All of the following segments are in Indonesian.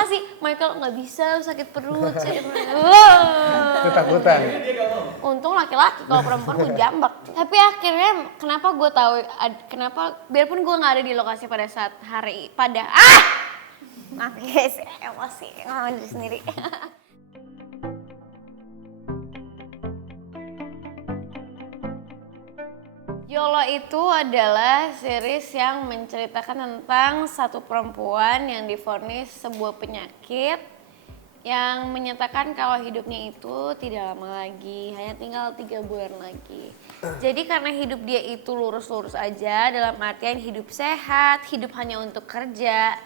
makasih. Michael nggak bisa, sakit perut, sakit perut. Ketakutan. Untung laki-laki, kalau perempuan gue jambak. Tapi akhirnya kenapa gue tahu, kenapa biarpun gue nggak ada di lokasi pada saat maaf guys, emosi ngomong diri sendiri. YOLO itu adalah series yang menceritakan tentang satu perempuan yang divonis sebuah penyakit yang menyatakan kalau hidupnya itu tidak lama lagi, hanya tinggal 3 bulan lagi. Jadi karena hidup dia itu lurus-lurus aja, dalam artian hidup sehat, hidup hanya untuk kerja,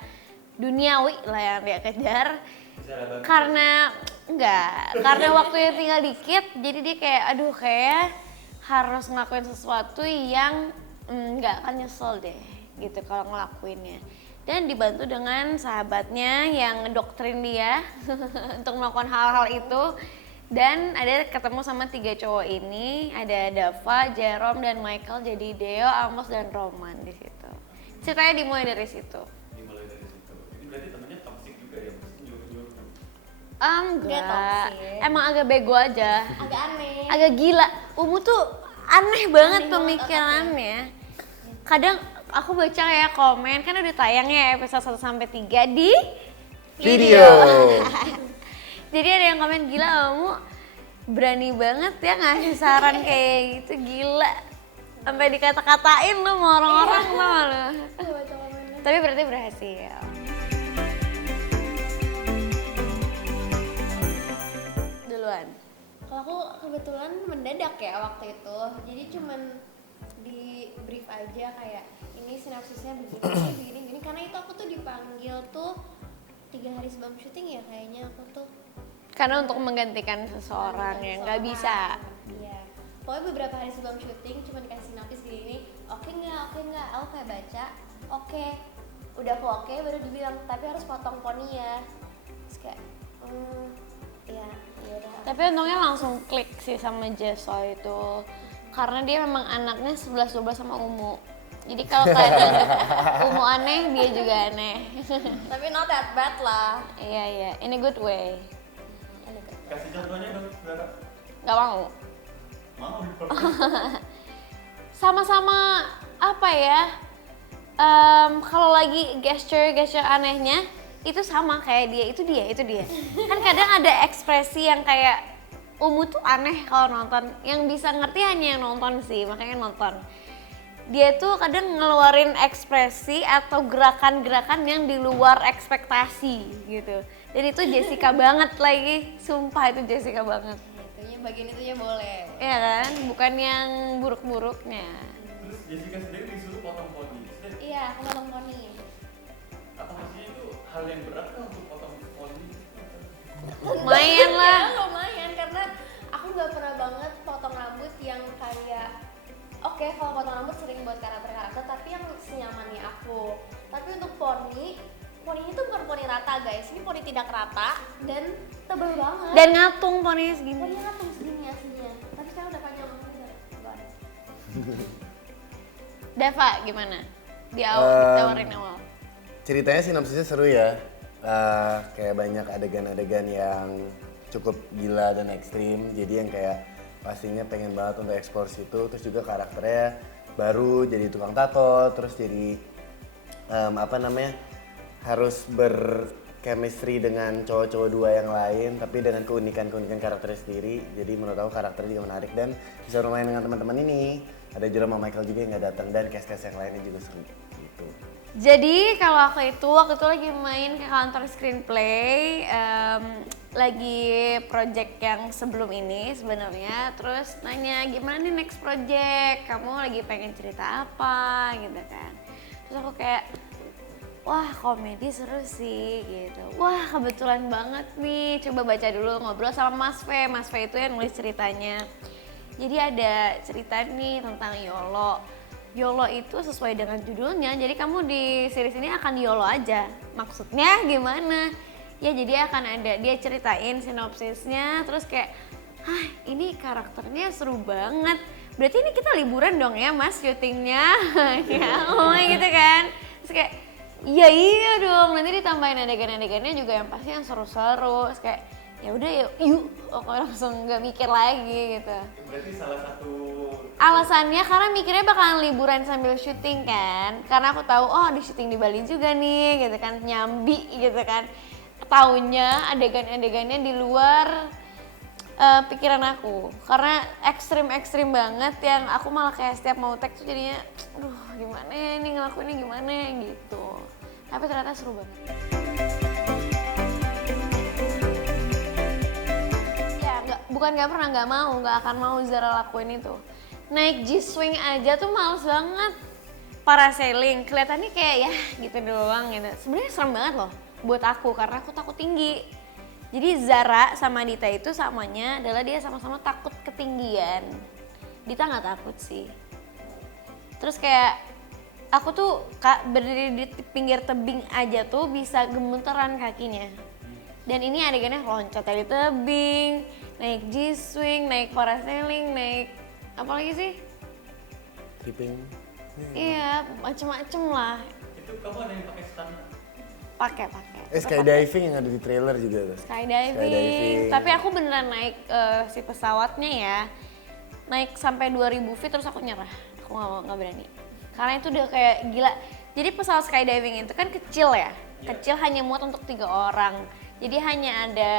duniawi lah yang dia kejar. Karena waktunya tinggal dikit, jadi dia kayak kayak harus ngelakuin sesuatu yang nggak akan nyesel deh gitu kalau ngelakuinnya. Dan dibantu dengan sahabatnya yang ngedoktrin dia untuk melakukan hal-hal itu. Dan ada ketemu sama 3 cowok ini, ada Dava, Jerome, dan Michael, jadi Deo, Amos, dan Roman di situ. Ceritanya dimulai dari situ. Ini berarti temennya toxic juga ya? Enggak, emang agak bego aja. Agak aneh. Agak gila. Umu tuh aneh banget pemikirannya. Kadang aku baca ya komen, kan udah tayang ya episode 1-3 di Video. Jadi ada yang komen, gila kamu berani banget ya ngasih saran kayak gitu, gila. Sampai dikata-katain lo sama orang-orang tau lo. Tapi berarti berhasil. Duluan. Kalau aku kebetulan mendadak ya waktu itu, jadi cuman di brief aja kayak ini sinopsisnya begini, karena itu aku tuh dipanggil tuh 3 hari sebelum syuting ya kayaknya aku tuh. Karena untuk menggantikan seseorang yang nggak bisa. Iya. Pokoknya beberapa hari sebelum syuting cuma dikasih sinopsis gini, oke nggak, aku kayak baca, oke. Udah aku oke, baru dibilang tapi harus potong poni ya. Terus kayak, ya udah. Tapi untungnya langsung klik sih sama Jeso itu. Karena dia memang anaknya 11-12 sama Umu. Jadi kalau kalian anggap Umu aneh, dia juga aneh. Tapi not that bad lah. Iya, in a good way. Kasih contohnya dong, Vera. Gak mau. Mau. Sama-sama apa ya? Kalau lagi gesture anehnya itu sama kayak dia, itu dia. Kan kadang ada ekspresi yang kayak Umu tuh aneh kalau nonton. Yang bisa ngerti hanya yang nonton sih, makanya nonton. Dia tuh kadang ngeluarin ekspresi atau gerakan-gerakan yang di luar ekspektasi gitu. Dan itu Jessica banget lagi, sumpah itu Jessica banget. Bagian itunya boleh. Iya kan, bukan yang buruk-buruknya. Terus Jessica sendiri disuruh potong poni. Iya, aku potong poni. Apa maksudnya itu hal yang berat kan untuk potong poni? Lumayan lah. Ya, lumayan karena aku nggak pernah banget potong rambut yang kayak kalau potong rambut sering buat karakter-karakter tapi yang senyamannya aku. Tapi untuk poni itu bukan poni rata guys, ini poni tidak rata dan tebal banget. Dan ngatung poninya segini. Poninya ngatung segini aslinya, tapi sekarang udah panjang banget. Dava gimana? Ditawarin awal. Ceritanya sinopsisnya seru ya. Kayak banyak adegan-adegan yang cukup gila dan ekstrim. Jadi yang kayak pastinya pengen banget untuk explore situ. Terus juga karakternya baru jadi tukang tato, terus jadi harus berchemistry dengan cowok-cowok 2 yang lain, tapi dengan keunikan karakternya sendiri. Jadi menurut aku karakternya juga menarik dan bisa bermain dengan teman-teman ini. Ada Jerome sama Michael juga yang nggak datang dan cast-cast yang lainnya juga seru gitu. Jadi kalau aku itu waktu itu lagi main ke kantor screenplay, lagi project yang sebelum ini sebenarnya, terus nanya gimana nih next project, kamu lagi pengen cerita apa gitu kan. Terus aku kayak, wah komedi seru sih gitu, wah kebetulan banget nih, coba baca dulu, ngobrol sama Mas V itu yang nulis ceritanya. Jadi ada cerita nih tentang YOLO. YOLO itu sesuai dengan judulnya, jadi kamu di series ini akan YOLO aja. Maksudnya gimana? Ya jadi akan ada, dia ceritain sinopsisnya, terus kayak, ini karakternya seru banget. Berarti ini kita liburan dong ya mas syutingnya, ya gitu kan. Terus kayak, Iya iya dong, nanti ditambahin adegan-adegannya juga yang pasti yang seru-seru. Terus kayak ya udah yuk, aku langsung nggak mikir lagi gitu. Berarti salah satu Alasannya karena mikirnya bakalan liburan sambil syuting kan. Karena aku tahu oh di syuting di Bali juga nih gitu kan, nyambi gitu kan. Taunya adegan-adegannya di luar pikiran aku. Karena ekstrim banget yang aku malah kayak setiap mau tag tuh jadinya aduh gimana ya ini ngelakuinnya gimana ya gitu. Tapi ternyata seru banget. Ya bukan gak pernah, gak akan mau Zara lakuin itu. Naik G-Swing aja tuh males banget. Parasailing, kelihatannya kayak ya gitu doang gitu. Sebenarnya serem banget loh buat aku karena aku takut tinggi. Jadi Zara sama Dita itu samanya adalah dia sama-sama takut ketinggian. Dita nggak takut sih. Terus kayak aku tuh berdiri di pinggir tebing aja tuh bisa gemeteran kakinya. Dan ini adegannya loncat dari tebing, naik G-Swing, naik parasailing, naik apa lagi sih? Tripping. Iya, macem-macem lah. itu kamu ada yang pakai stand? Pakai. Skydiving yang ada di trailer juga tuh. Skydiving. Tapi aku beneran naik si pesawatnya ya. Naik sampai 2000 feet terus aku nyerah. Aku nggak berani. Karena itu udah kayak gila. Jadi pesawat skydiving itu kan kecil ya. Kecil hanya muat untuk 3 orang. Jadi hanya ada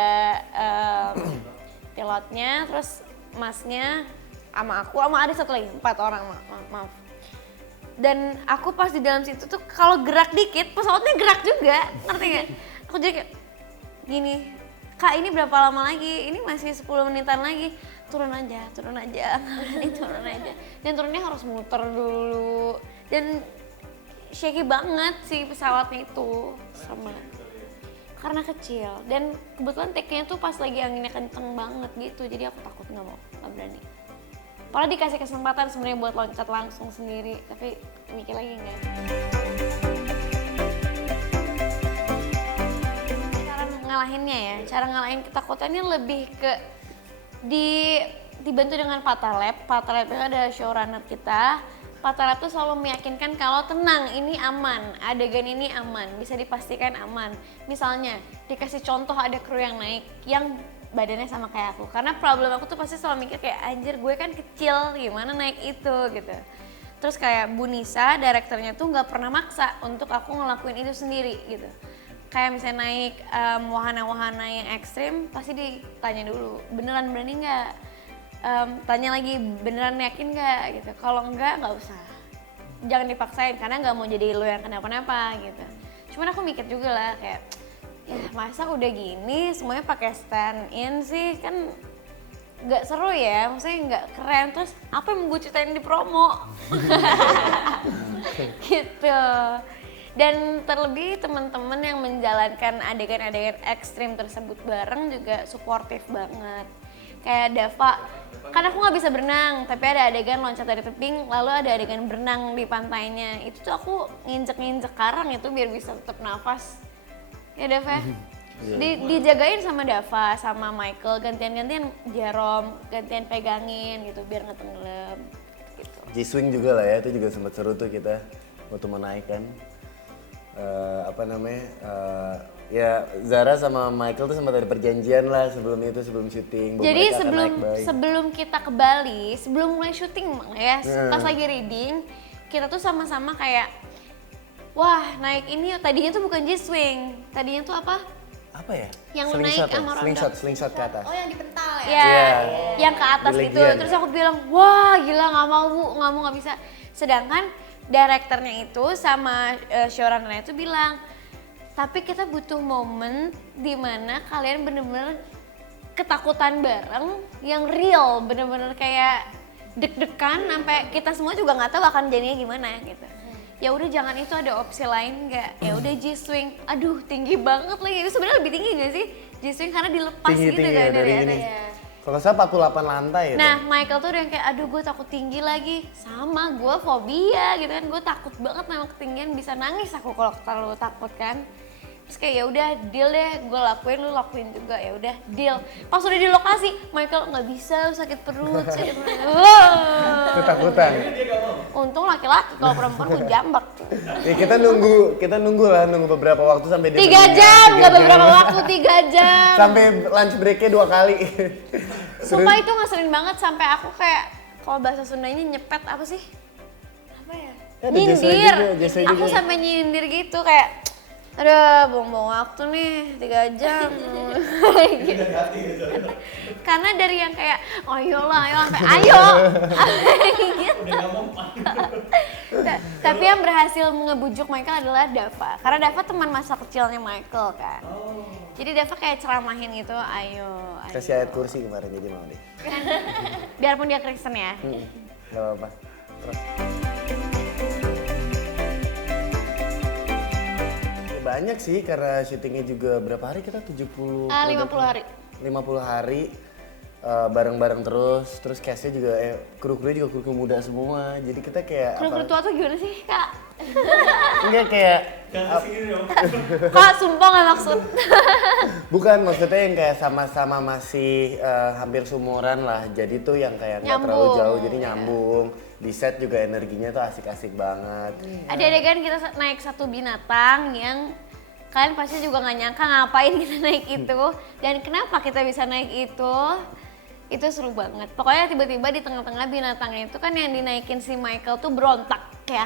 pilotnya, terus masnya, sama aku, sama ada satu lagi 4 orang maaf. Dan aku pas di dalam situ tuh kalau gerak dikit pesawatnya gerak juga, ngerti gak? Aku jadi kayak gini, Kak ini berapa lama lagi? Ini masih 10 menitan lagi. Turun aja. Turun aja. Dan turunnya harus muter dulu. Dan shaky banget sih pesawatnya itu, sama. Karena kecil. Dan kebetulan take-nya tuh pas lagi anginnya kenceng banget gitu. Jadi aku takut nggak berani. Padahal dikasih kesempatan sebenarnya buat loncat langsung sendiri, tapi mikir lagi enggak. Cara ngalahinnya ya, cara ngalahin ketakutannya lebih ke dibantu dengan Patalab. Patalab itu ada showrunner kita. Patalab tuh selalu meyakinkan kalau tenang, ini aman, adegan ini aman, bisa dipastikan aman. Misalnya dikasih contoh ada kru yang naik, yang badannya sama kayak aku, karena problem aku tuh pasti selalu mikir kayak anjir gue kan kecil gimana naik itu gitu. Terus kayak Bu Nisa, direkturnya tuh nggak pernah maksa untuk aku ngelakuin itu sendiri gitu. Kayak misalnya naik wahana-wahana yang ekstrim pasti ditanya dulu beneran berani nggak, tanya lagi beneran yakin nggak gitu. Kalau nggak usah, jangan dipaksain karena nggak mau jadi lo yang kenapa-napa gitu. Cuman aku mikir juga lah kayak ya masa udah gini semuanya pakai stand in sih, kan nggak seru ya, maksudnya nggak keren. Terus apa yang mau gue ceritain di promo gitu. Dan terlebih teman-teman yang menjalankan adegan-adegan ekstrim tersebut bareng juga suportif banget. Kayak Dava, kan aku nggak bisa berenang, tapi ada adegan loncat dari tebing, lalu ada adegan berenang di pantainya. Itu tuh aku nginjek-nginjek karang itu biar bisa tetap nafas. Ya Dava, dijagain sama Dava, sama Michael, gantian-gantian Jerome, gantian pegangin gitu biar nggak tenggelam gitu. G-Swing juga lah ya, itu juga sempat seru tuh kita waktu menaikkan. Ya Zara sama Michael tuh sempat ada perjanjian lah sebelum syuting. Jadi sebelum kita ke Bali, sebelum mulai syuting ya, pas lagi reading, kita tuh sama-sama kayak wah naik ini tadinya tuh bukan G-Swing, tadinya tuh apa? Apa ya? Yang naik sama roda. Slingshot ke atas. Oh yang dipental ya? Ya, yang ke atas Di gitu. Legian, Terus ya? aku bilang, wah gila nggak mau nggak bisa. Sedangkan direkturnya itu sama showrunner-nya itu bilang, tapi kita butuh momen di mana kalian bener-bener ketakutan bareng yang real, bener-bener kayak deg-degan sampai kita semua juga nggak tahu akan jadinya gimana gitu. Ya udah jangan itu, ada opsi lain nggak? Ya udah G-Swing. Aduh tinggi banget lagi. Itu sebenarnya lebih tinggi nggak sih G-Swing karena dilepas gitu kan dari atas. Kalau saya 48 lantai ya. Nah Michael tuh udah yang kayak aduh gue takut tinggi lagi. Sama gue fobia gitu kan, gue takut banget sama ketinggian, bisa nangis aku kalau terlalu takut kan. Terus kayak ya udah deal deh, gue lakuin, lu lakuin juga, ya udah deal. Pas udah di lokasi, Michael nggak bisa, lu sakit perut. Wah. Ketakutan. Dia gak mau. Untung laki-laki, kalau perempuan gue jambak. Ya, kita nunggu lah, nunggu beberapa waktu sampai dia 3 berminat, jam, 3 nggak jam. beberapa waktu, 3 jam. Sampai lunch breaknya 2 kali. Sumpah itu ngeselin banget sampai aku kayak, kalau bahasa Sundanya nyepet apa sih? Apa ya? Ada jasa Nyindir. juga, jasa Aku juga. sampai nyindir gitu kayak, aduh buang-buang waktu nih 3 jam. Gitu. Karena dari yang kayak, oh ayolah, ayo sampai ayo. Gitu. Udah gak mau. Tapi yang berhasil ngebujuk Michael adalah Dava. Karena Dava teman masa kecilnya Michael kan. Jadi Dava kayak ceramahin gitu, ayo. Kasih ayat kursi kemarin jadi mau deh. Biarpun dia Kristen ya. Gak apa-apa. Terus. Ya, banyak sih karena syutingnya juga berapa hari kita 70 50 hari. 50 hari bareng-bareng terus cast-nya juga kru-krunya juga kru muda semua. Jadi kita kayak Kru-kru tua tuh gimana sih kak? enggak kayak Jangan kesini dong. Kak sumpah gak maksud. bukan maksudnya yang kayak sama-sama masih hampir seumuran lah. Jadi tuh yang kayak nggak terlalu Nyambung. jauh jadi nyambung. Di set juga energinya tuh asik-asik banget. Ada adegan kita naik satu binatang yang kalian pasti juga gak nyangka ngapain kita naik itu. Dan kenapa kita bisa naik itu seru banget. Pokoknya tiba-tiba di tengah-tengah binatangnya itu kan yang dinaikin si Michael tuh berontak ya.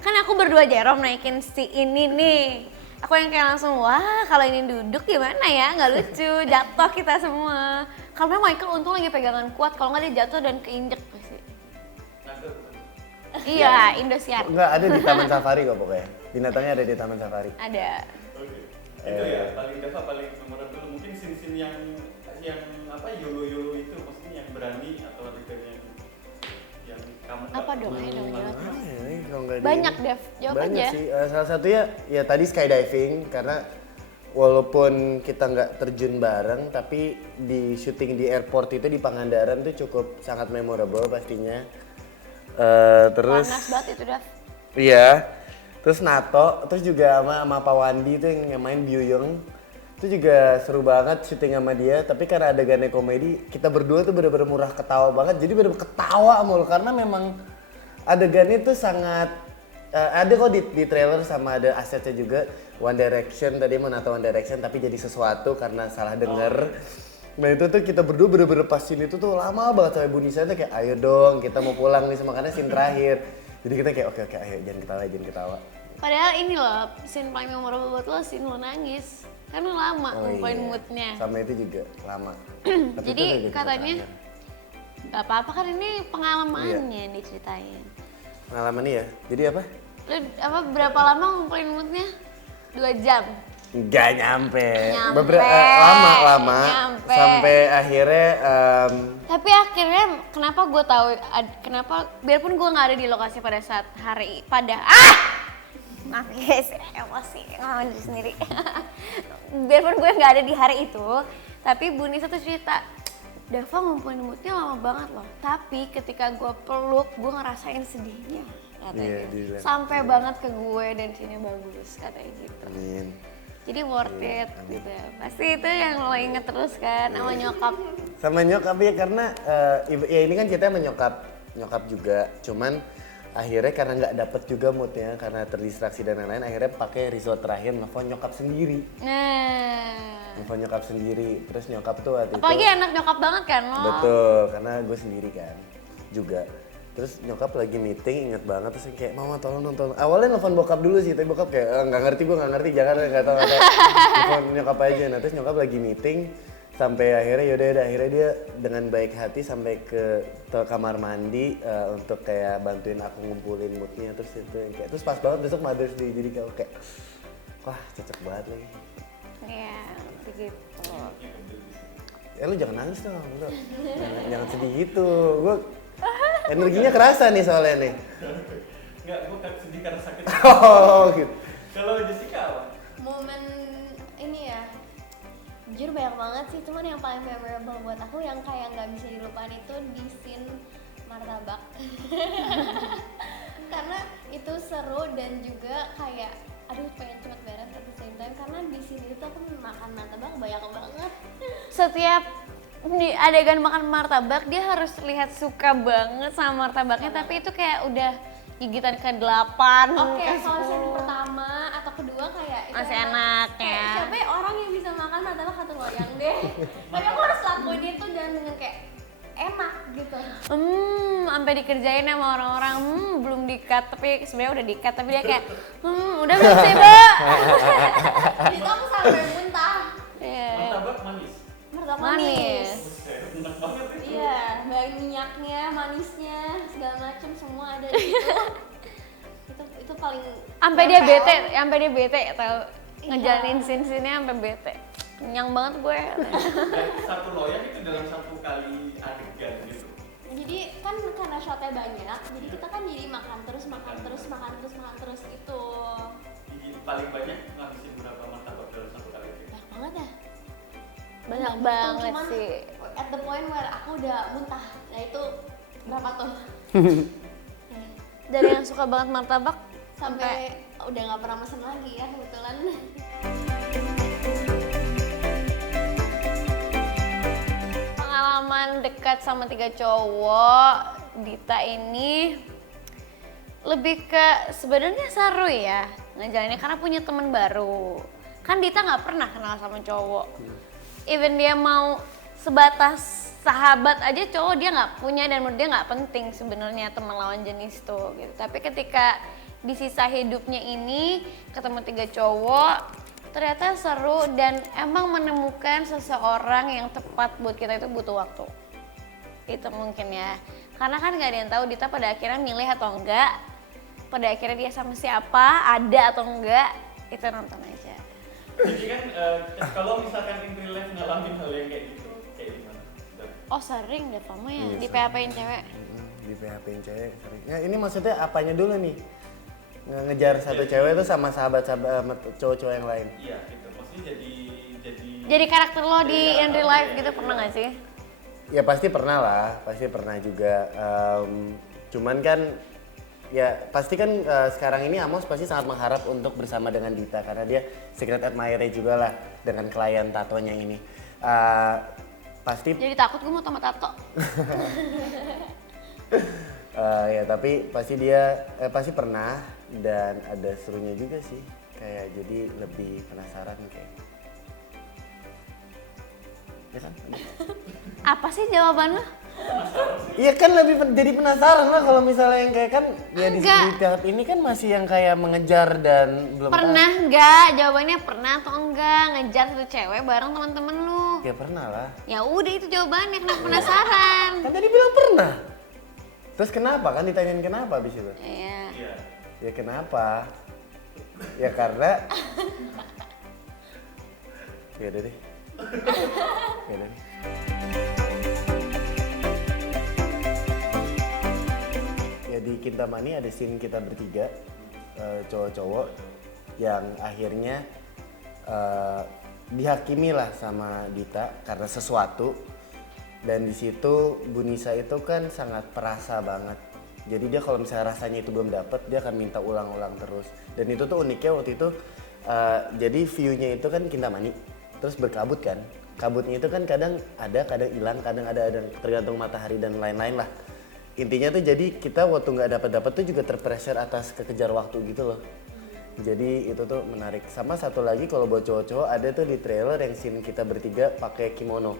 Kan aku berdua Jerome naikin si ini nih. Aku yang kayak langsung, wah kalau ini duduk gimana ya, nggak lucu, jatuh kita semua. Karena Michael untung lagi pegangan kuat, kalau nggak dia jatuh dan keinjek pasti. Iya, Indosiar. Enggak ada di Taman Safari kok pokoknya. Binatangnya ada di Taman Safari. Ada. Itu ya paling Dava paling memorable mungkin scene-scene yang apa yolo itu maksudnya yang berani atau adegan yang kamu Apa dong, ayo dong jelas. Ah, ya, ini kalau nggak di- Banyak Dev, jawab Banyak aja. sih. Salah satunya ya tadi skydiving karena walaupun kita nggak terjun bareng tapi di syuting di airport itu di Pangandaran tuh cukup sangat memorable pastinya. Terus Panas banget itu Dev. iya. Terus NATO, terus juga sama Pak Wandi itu yang main Byung. Itu juga seru banget syuting sama dia, tapi karena adegannya komedi, kita berdua tuh bener-bener murah ketawa banget. Jadi bener-bener ketawa mulu karena memang adegannya tuh sangat ada kok di trailer sama ada asetnya juga One Direction tadi mau NATO One Direction tapi jadi sesuatu karena salah denger. Nah itu tuh kita berdua bener-bener pas scene itu tuh lama banget sampai Bu Nisa tuh kayak ayo dong kita mau pulang nih makanya scene terakhir. Jadi kita kayak oke ayo jangan ketawa. Padahal ini loh, scene paling memorable buat lo, scene lo nangis. Kan lo lama Oh, ngumpulin iya. moodnya. Sama itu juga lama. Tapi Jadi itu udah katanya terakhir. gak apa-apa kan ini pengalamannya yang diceritain. Pengalaman nih ya. Jadi apa? Lo apa berapa lama ngumpulin moodnya? 2 jam. Nggak nyampe. Nyampe. Lama. Nyampe. Sampai akhirnya Tapi akhirnya kenapa gue tahu kenapa biarpun gue nggak ada di lokasi pada saat maaf guys emosi ngomong diri sendiri. Biarpun gue nggak ada di hari itu, tapi Bu Nisa tuh cerita Dava ngumpulin moodnya lama banget loh. Tapi ketika gue peluk, gue ngerasain sedihnya katanya. Iya, dia bilang. Sampai banget ke gue dan sini bagus katanya gitu. amin. Jadi worth it gitu. Pasti itu yang lo inget terus kan sama nyokap. Sama nyokap ya karena ya ini kan kita sama nyokap juga. Cuman akhirnya karena nggak dapet juga moodnya karena terdistraksi dan lain-lain akhirnya pakai resort terakhir nelfon nyokap sendiri. Nah, Nelfon nyokap sendiri. Terus nyokap tuh waktu apalagi itu anak nyokap banget kan lo. betul karena gue sendiri kan juga. Terus nyokap lagi meeting inget banget terus kayak mama tolong nonton. Awalnya nelfon bokap dulu sih tapi bokap kayak nggak ngerti gue nggak ngerti jangan nggak tahu. Nelfon nyokap aja. Nah terus nyokap lagi meeting sampai akhirnya yaudah akhirnya dia dengan baik hati sampai ke kamar mandi untuk kayak bantuin aku ngumpulin moodnya terus itu yang kayak terus pas banget besok Mother's Day jadi kayak wah cocok banget lagi. Iya, begitu. Lu jangan nangis dong, lu. Jangan sedih gitu. Gue energinya kerasa nih soalnya nih. Enggak, gue sedih karena sakit. Oh gitu. Kalau Jessica apa? Momen ini ya, jujur banyak banget sih, cuman yang paling memorable buat aku yang kayak nggak bisa dilupain itu di scene martabak. Karena itu seru dan juga kayak aduh pengen cepet beres at the same time deg-degan karena di sini tuh aku makan martabak banyak banget. Setiap di adegan makan martabak dia harus terlihat suka banget sama martabaknya, tapi itu kayak udah gigitan ke-8, Oke, ke-10. kalau scene pertama atau kedua kayak itu Masih enak kayak ya. siapa ya orang yang bisa makan martabak satu loyang deh. Tapi aku harus lakuin itu dan dengan kayak enak gitu. Sampai dikerjain sama orang-orang, belum di-cut, tapi sebenarnya udah di-cut, tapi dia kayak, udah belum sih, Mbak? Itu aku sampai muntah. Iya. Martabak manis. Martabak Manis. Buset, enak banget itu. Iya, banyak minyaknya, manisnya, segala macam semua ada di situ. itu paling Sampai dia nempel. bete tau, Iya. ngejalanin scene-scene-nya sampai bete. Kenyang banget gue. Dan satu loyang itu dalam satu kali adegan gitu. Jadi kan karena shotnya banyak, jadi kita kan jadi makan terus itu. Paling banyak ngabisin berapa martabak dalam satu kali itu? Banyak banget ya. Banyak Nggak banget cuman sih. At the point where aku udah muntah. Nah itu berapa tuh? Dari yang suka banget martabak Sampai udah nggak pernah mesen lagi ya kebetulan. pengalaman dekat sama 3 cowok Dita ini lebih ke sebenarnya seru ya ngejalaninnya karena punya teman baru. Kan Dita nggak pernah kenal sama cowok. Even dia mau sebatas sahabat aja cowok dia nggak punya dan menurut dia nggak penting sebenarnya teman lawan jenis tuh gitu. Tapi ketika di sisa hidupnya ini ketemu 3 cowok ternyata seru dan emang menemukan seseorang yang tepat buat kita itu butuh waktu. Itu mungkin ya. Karena kan nggak ada yang tahu Dita pada akhirnya milih atau enggak. Pada akhirnya dia sama siapa, ada atau enggak, itu nonton aja. Jadi kan kalau misalkan in real life ngalamin hal yang kayak gitu, kayak gimana? Oh sering deh kamu ya Iya, di sering. PHP-in cewek. Di PHP-in cewek sering. Nah, ini maksudnya apanya dulu nih? Ngejar satu cewek itu sama sahabat-sahabat sama cowok-cowok yang lain. Iya gitu, maksudnya jadi Jadi karakter lo di Jadi in real karakter, life iya, gitu iya. pernah gak sih? Ya pasti pernah lah, pasti pernah juga. Cuman kan ya pasti kan sekarang ini Amos pasti sangat mengharap untuk bersama dengan Dita karena dia secret admirer juga lah dengan klien tatonya ini. Pasti Jadi takut gue mau sama tato. ya tapi pasti dia pasti pernah dan ada serunya juga sih kayak jadi lebih penasaran kayak. Ya kan? Apa sih jawaban lo? Iya kan lebih jadi penasaran lah kalau misalnya yang kayak kan ya di Enggak. tahap ini kan masih yang kayak mengejar dan belum Pernah nggak? Jawabannya pernah atau enggak ngejar satu cewek bareng teman-teman lu? tahu. Ya pernah lah. Ya udah itu jawabannya, kenapa penasaran? Kan tadi bilang pernah. Terus kenapa kan ditanyain kenapa abis itu? Iya. iya. Ya kenapa? Ya karena ya udah deh. Ya udah deh. Ya di Kintamani ada scene kita bertiga cowok-cowok yang akhirnya dihakimi lah sama Dita karena sesuatu dan di situ Bu Nisa itu kan sangat perasa banget. Jadi dia kalau misalnya rasanya itu belum dapet dia akan minta ulang-ulang terus. Dan itu tuh uniknya waktu itu jadi view-nya itu kan Kintamani terus berkabut kan. Kabutnya itu kan kadang ada, kadang hilang, kadang ada tergantung matahari dan lain-lain lah. Intinya tuh jadi kita waktu nggak dapat tuh juga terpressure atas kekejar waktu gitu loh. Jadi itu tuh menarik. Sama satu lagi kalau buat cowok-cowok ada tuh di trailer yang scene kita bertiga pakai kimono.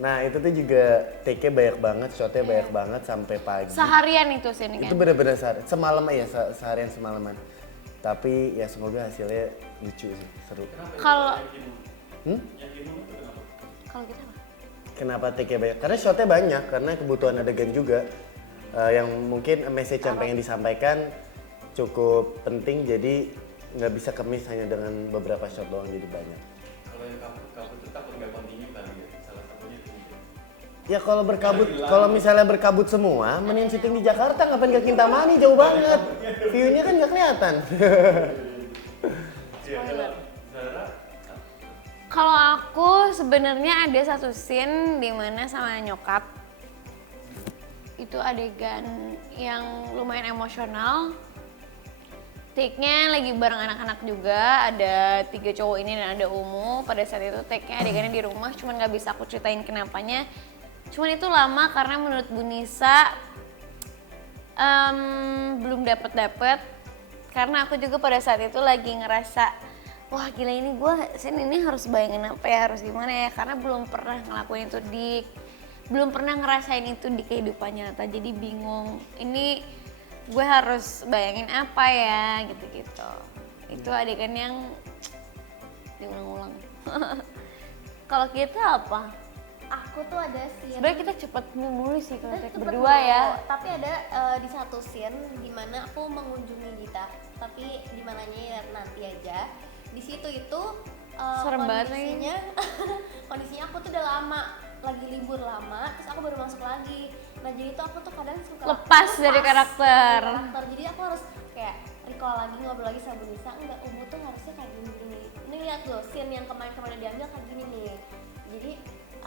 Nah itu tuh juga take-nya banyak banget, shotnya banyak banget sampai pagi. Seharian itu sini Itu kan? bener-bener semalam ya seharian semalaman. Tapi ya semoga hasilnya lucu sih, seru. Kenapa ya? Kalau- Yang kimono? Hmm? Yang kimono itu kenapa? Kalau kita apa? Kenapa take-nya banyak? Karena shotnya banyak, karena kebutuhan adegan juga. Yang mungkin message yang pengen disampaikan cukup penting, jadi nggak bisa kemis hanya dengan beberapa shot doang, jadi banyak. Kalau yang kabut itu takut nggak continue kali ya, salah satunya itu mungkin. Ya kalau misalnya berkabut semua, mending syuting di Jakarta, ngapain ke Kintamani, jauh banget. View-nya kan nggak kelihatan. Iya, kalau Zara, Kalau aku sebenarnya ada satu scene di mana sama nyokap itu adegan yang lumayan emosional take-nya lagi bareng anak-anak juga, ada 3 cowok ini dan ada Umu. Pada saat itu take-nya adegannya di rumah, cuman gak bisa aku ceritain kenapanya. Cuman itu lama karena menurut Bu Nisa belum dapet karena aku juga pada saat itu lagi ngerasa wah gila ini gue scene ini harus bayangin apa ya, harus gimana ya, karena belum pernah ngelakuin itu belum pernah ngerasain itu di kehidupan nyata, jadi bingung ini gue harus bayangin apa ya gitu-gitu. Itu adegan yang diulang-ulang. Kalau kita apa? Aku tuh ada scene. Sebenarnya kita cepet mulu sih kalau take Cepet berdua ya. dulu, tapi ada di satu scene dimana aku mengunjungi Dita, tapi di mananya ya nanti aja. Di situ itu Serem banget kondisinya, kondisinya aku tuh udah lama, lagi libur lama, terus aku baru masuk lagi. Nah jadi tuh aku tuh kadang suka Lepas dari karakter. Jadi aku harus kayak recall lagi, ngobrol lagi sama Bu Nisa, enggak, Umu tuh harusnya kayak gini. Ini lihat loh, scene yang kemarin-kemarin diambil kayak gini nih. Jadi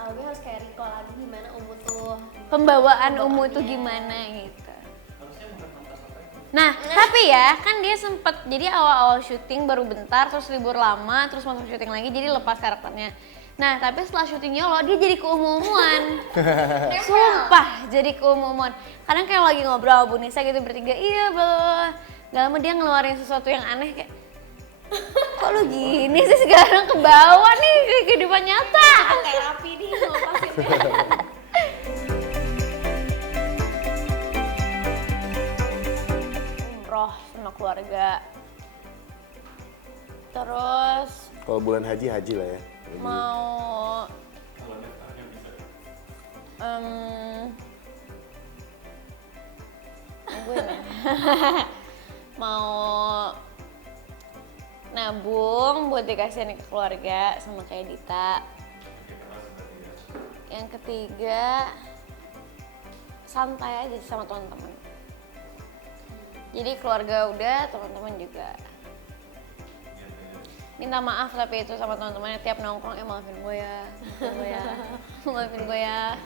gue harus kayak recall lagi gimana Umu tuh. Pembawaan Umu itu Pembawaannya. gimana gitu. Harusnya bukan mantas apa ya? Nah, tapi ya kan dia sempet, jadi awal-awal syuting baru bentar, terus libur lama, terus masuk syuting lagi, jadi lepas karakternya. Nah, tapi setelah syutingnya loh, dia jadi keumuman. Sumpah, jadi keumuman. Kadang kayak lagi ngobrol sama Bu Nisa gitu bertiga, iya blah. Gak lama dia ngeluarin sesuatu yang aneh kayak, kok lu gini sih sekarang ke bawah nih ke kehidupan nyata. Terapi nih ngelepasin. Umroh sama keluarga. Terus Kalau bulan haji lah ya. mau Kalau daftarnya bisa. gue nih. Mau nabung buat dikasihin ke keluarga sama kayak Dita. Yang ketiga santai aja sama teman-teman. Jadi keluarga udah, teman-teman juga. Minta maaf tapi itu sama teman-temannya tiap nongkrong, maafin gue ya, maafin gue ya,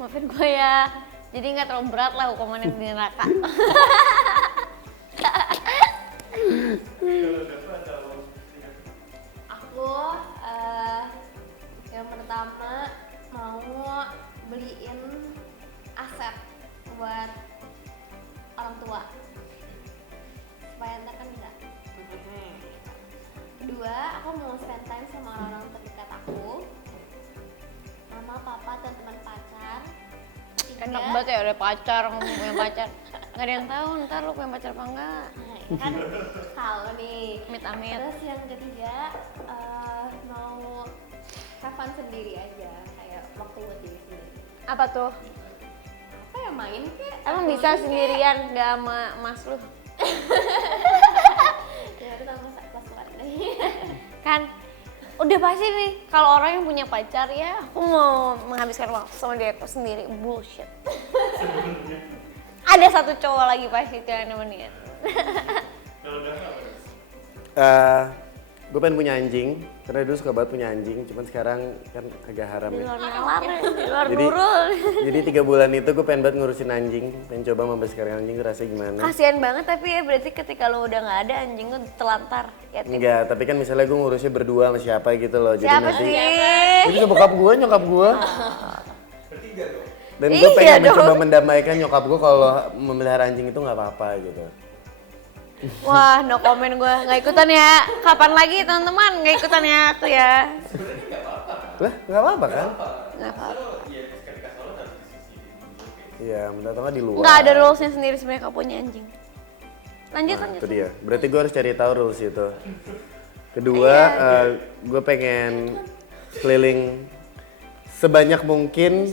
maafin gue ya. Jadi nggak terlalu berat lah hukumannya di neraka. Aku yang pertama mau beliin aset buat orang tua supaya ntar kan bisa. Kedua, aku mau spend time sama orang-orang terdekat aku, mama, papa, dan teman pacar. Tiga, Enak banget ya udah pacar, ngomong punya pacar. Nggak ada yang tahu ntar lu punya pacar apa enggak. Nah, ini kan hal nih. Amit-amit. Terus yang ketiga mau have fun sendiri aja, kayak waktu buat diri sendiri. Apa tuh? Apa ya, main kayak? Emang bisa sendirian nggak sama mas lu? Ya udah sama kelas keluar deh. Kan udah pasti nih kalau orang yang punya pacar ya aku mau menghabiskan waktu sama dia aku sendiri, bullshit. Ada satu cowok lagi pasti itu yang nemenin. Kalau Dava apa? Dava? Gue pengen punya anjing, karena dulu suka banget punya anjing, cuman sekarang kan agak haram Di ya. luar nalar, di luar Jadi, nurul. jadi 3 bulan itu gue pengen banget ngurusin anjing, pengen coba membesarkan anjing, rasanya gimana. Kasian banget tapi ya berarti ketika lo udah nggak ada anjing lo telantar ya. Enggak, tapi kan misalnya gue ngurusnya berdua sama siapa gitu loh. Jadi Siapa nanti, sih? itu bokap gue, nyokap gue. Bertiga dong. Dan gue Iya pengen dong. mencoba mendamaikan nyokap gue kalau memelihara anjing itu nggak apa-apa gitu. Wah, no comment gue, nggak ikutan ya. Kapan lagi teman-teman nggak ikutan ya aku ya. Sebenarnya nggak apa-apa kan? Lah, nggak apa-apa kan? Nggak apa-apa. Lo ya ketika sholat harus disisihin dulu kayak. Iya, mendatangnya di luar. Nggak ada rulesnya sendiri sebenarnya kalau punya anjing. Lanjut Nah, lanjut. itu dia. Berarti gue harus cari tahu rules itu. Kedua, Iya. gue pengen keliling sebanyak mungkin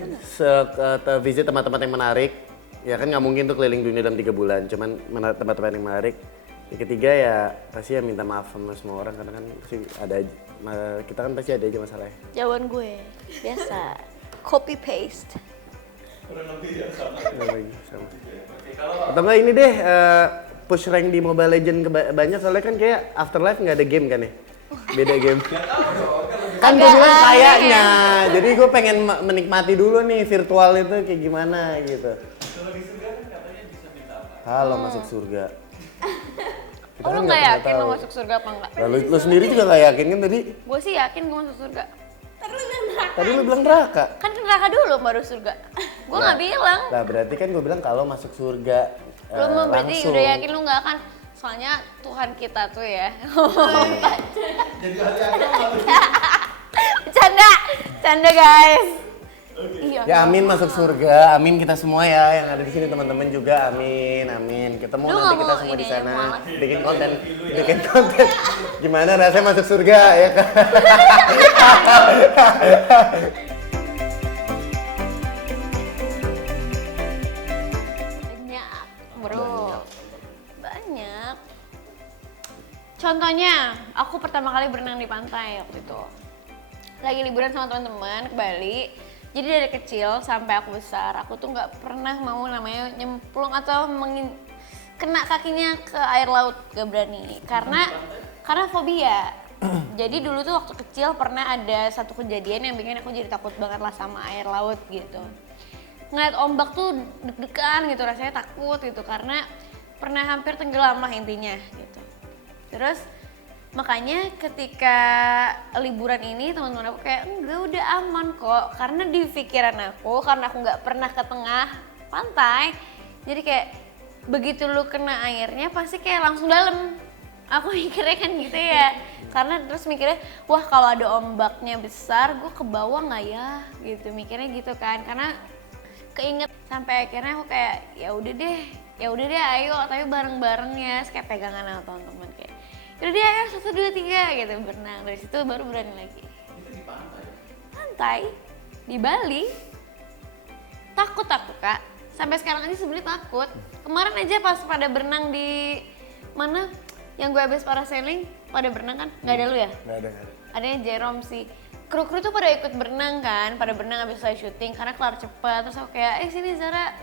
visit tempat-tempat yang menarik. Ya kan nggak mungkin tuh keliling dunia dalam 3 bulan, cuman tempat-tempat yang menarik. Yang ketiga ya pasti ya minta maaf sama semua orang karena kan pasti ada kita kan pasti ada aja masalahnya. Jawaban gue biasa copy paste. Kurang lebih ya sama. Sama. Oke, kalau Atau enggak ini deh push rank di Mobile Legends banyak soalnya kan kayak Afterlife nggak ada game kan ya? Beda game. Kan gue Agak bilang aneh kayaknya, jadi gue pengen menikmati dulu nih virtual itu kayak gimana gitu. kalau di surga kan katanya bisa minta apa? Kalau masuk surga. Kita Oh kan lu nggak gak pernah yakin lo tahu. masuk surga apa enggak? Nah, lu sendiri juga nggak yakin kan tadi? Gue sih yakin gue masuk surga. Tadi lu bilang neraka. Kan ke neraka dulu baru surga. Gue nggak bilang. Nah berarti kan gue bilang kalau masuk surga Lu mah berarti langsung. udah yakin lu nggak akan. Soalnya Tuhan kita tuh ya. Jadi ahli agama. Canda guys. Iya. Ya amin masuk surga, amin kita semua ya yang ada di sini teman-teman juga, amin, amin. Ketemu Lu nanti nggak kita mau semua di ini ya, sana, mualaf? bikin konten. Gimana rasanya masuk surga ya kan? Banyak, bro. Banyak. Contohnya, aku pertama kali berenang di pantai waktu itu. Lagi liburan sama teman-teman ke Bali. Jadi dari kecil sampai aku besar, aku tuh nggak pernah mau namanya nyemplung atau kena kakinya ke air laut, gak berani. Karena fobia. Jadi dulu tuh waktu kecil pernah ada satu kejadian yang bikin aku jadi takut banget lah sama air laut gitu. Ngeliat ombak tuh deg-degan gitu, rasanya takut gitu karena pernah hampir tenggelam lah intinya gitu. Terus makanya ketika liburan ini teman-teman aku kayak enggak udah aman kok, karena di pikiran aku karena aku nggak pernah ke tengah pantai, jadi kayak begitu lu kena airnya pasti kayak langsung dalam. Aku mikirnya kan gitu ya, karena terus mikirnya wah kalau ada ombaknya besar gue ke bawah nggak ya gitu, mikirnya gitu kan, karena keinget sampai akhirnya aku kayak ya udah deh ayo tapi bareng-bareng ya, kayak pegangan sama teman-teman kayak yaudah deh ayo 1, 2, 3 gitu berenang, dari situ baru berani lagi. Itu di pantai. Pantai di Bali. Takut aku kak, sampai sekarang aja sebenarnya takut. Kemarin aja pas pada berenang di mana yang gue habis parasailing pada berenang kan, nggak ada lu ya? Nggak ada. Adanya Jerome sih. Kru-kru tuh pada ikut berenang kan, pada berenang habis selesai syuting karena kelar cepet. Terus aku kayak, sini Zara,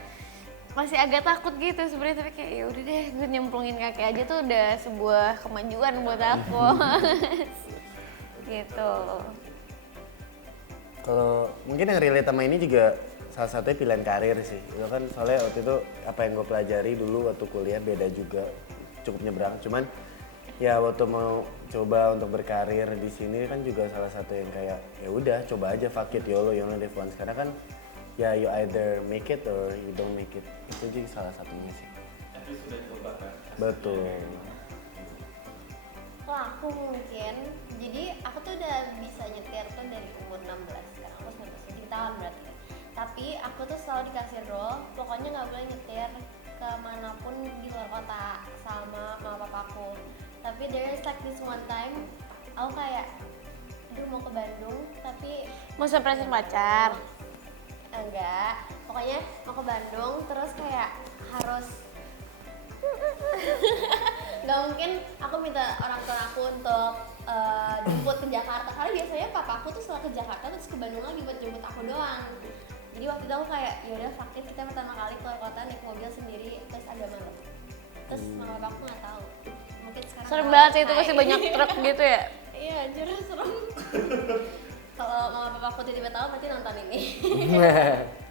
masih agak takut gitu sebenarnya, tapi kayak ya udah deh, gue nyemplungin kaki aja tuh udah sebuah kemajuan buat aku. Gitu. Kalau mungkin yang relate sama ini juga salah satunya pilihan karir sih. Itu kan soalnya waktu itu apa yang gue pelajari dulu waktu kuliah beda juga, cukup nyebrang. Cuman ya waktu mau coba untuk berkarir di sini kan juga salah satu yang kayak ya udah coba aja, fuck it, YOLO, you only live once. Karena kan ya you either make it or you don't make it. Itu juga salah satunya sih. Tapi sudah coba kan. Betul. Kalau aku mungkin, jadi aku tuh udah bisa nyetir tuh dari umur 16, sekarang aku 19, 7 tahun berarti. Tapi aku tuh selalu dikasih rule, pokoknya nggak boleh nyetir kemanapun di luar kota sama mama papaku. Tapi there is like this one time, aku kayak, aduh mau ke Bandung, tapi Mau surprisein pacar. enggak, pokoknya mau ke Bandung terus kayak harus nggak mungkin aku minta orang tua aku untuk jemput ke Jakarta, karena biasanya papaku tuh setelah ke Jakarta terus ke Bandung lagi buat jemput aku doang. Jadi waktu itu aku kayak yaudah fuck it, kita pertama kali keluar kota naik mobil sendiri terus agak malu. Terus mama papaku nggak tahu, mungkin sekarang Serem tahu. banget sih itu, Hai. pasti banyak truk gitu ya. Iya anjir serem. Kalau mama papaku tiba-tiba tahu berarti nonton ini.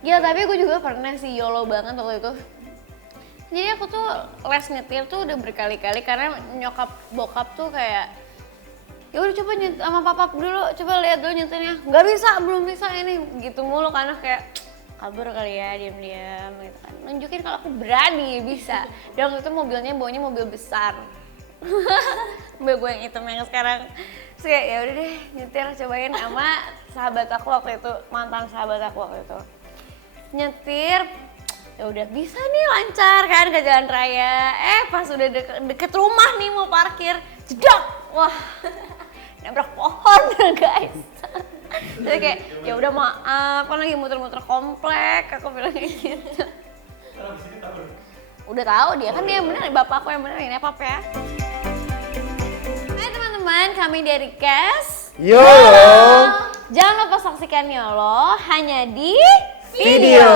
Gila, tapi gue juga pernah sih YOLO banget waktu itu. Jadi aku tuh les nyetir tuh udah berkali-kali karena nyokap bokap tuh kayak ya udah coba sama papa dulu, coba lihat dulu nyetirnya. Nggak bisa, belum bisa ini gitu mulu karena kayak kabur kali ya, diam-diam gitu kan. Nunjukin kalau aku berani bisa. Dan waktu itu mobilnya bawanya mobil besar. Mobil gue yang hitam yang sekarang. Terus kayak ya udah deh nyetir cobain sama sahabat aku waktu itu, mantan sahabat aku waktu itu. Nyetir ya udah bisa nih, lancar kan ke jalan raya. Pas udah deket rumah nih mau parkir, jedok, wah nabrak pohon guys. Jadi kayak ya udah maaf, kan lagi muter-muter komplek, aku bilang kayak gitu. Karena di sini tahu. Udah tahu dia kan, dia yang bener, bapakku yang bener, ini apa ya. Hai teman-teman, kami dari Kes YOLO Jangan lupa saksikan YOLO hanya di Video.